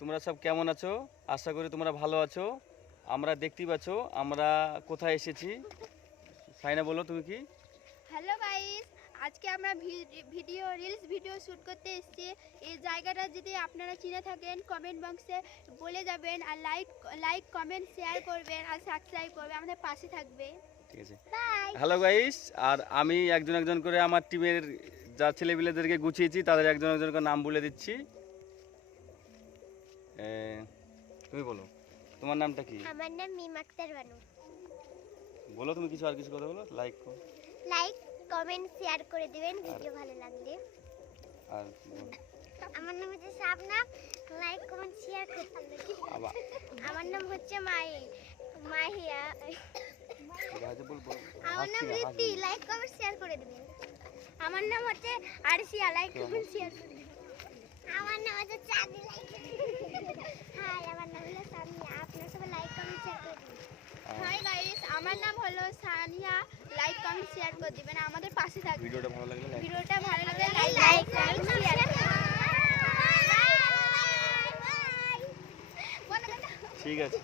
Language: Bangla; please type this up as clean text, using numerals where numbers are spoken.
তোমরা সব কেমন আছো? আশা করি তোমরা ভালো আছো। আমরা দেখতেই পাচ্ছ আমরা কোথায় এসেছি। সাইনা বলো তুমি কি? হ্যালো গাইস, আজকে আমরা রিলস ভিডিও শ্যুট করতে এসেছি। এই জায়গাটা যদি আপনারা চিনে থাকেন কমেন্ট বক্সে বলে যাবেন, আর লাইক কমেন্ট শেয়ার করবেন আর সাবস্ক্রাইব করবেন, আমাদের পাশে থাকবে। ঠিক আছে, বাই। Hello guys. আর আমি একজন একজন করে আমার টিমের যা ছেলেপিলেদেরকে গুছিয়েছি তাদের একজন একজন করে নাম বলে দিচ্ছি। তুমি বলো তোমার নামটা কি? আমার নাম মিম আক্তার বানু। বলো তুমি কিছু, আর কিছু কথা বলো। লাইক কমেন্ট শেয়ার করে দিবেন ভিডিও ভালো লাগলে। আর আমার নাম হচ্ছে শাবনা, লাইক কমেন্ট শেয়ার করতে হবে। আমার নাম হচ্ছে মাহিয়া। আমার নাম রীতি, লাইক কমেন্ট শেয়ার করে দিবেন। আমার নাম হচ্ছে আরশিয়া, লাইক কমেন্ট শেয়ার করে দিবেন। আমার নাম হচ্ছে চাঁদি, লাইক হাই, আমার নাম হলো সামিয়া, আপনারা সবাই লাইক কমেন্ট শেয়ার করে দিবেন। হাই গাইস, আমার নাম হলো সানিয়া, লাইক কমেন্ট শেয়ার করে দিবেন, আমাদের পাশে থাকবেন। ভিডিওটা ভালো লাগলে লাইক কমেন্ট শেয়ার। ঠিক আছে।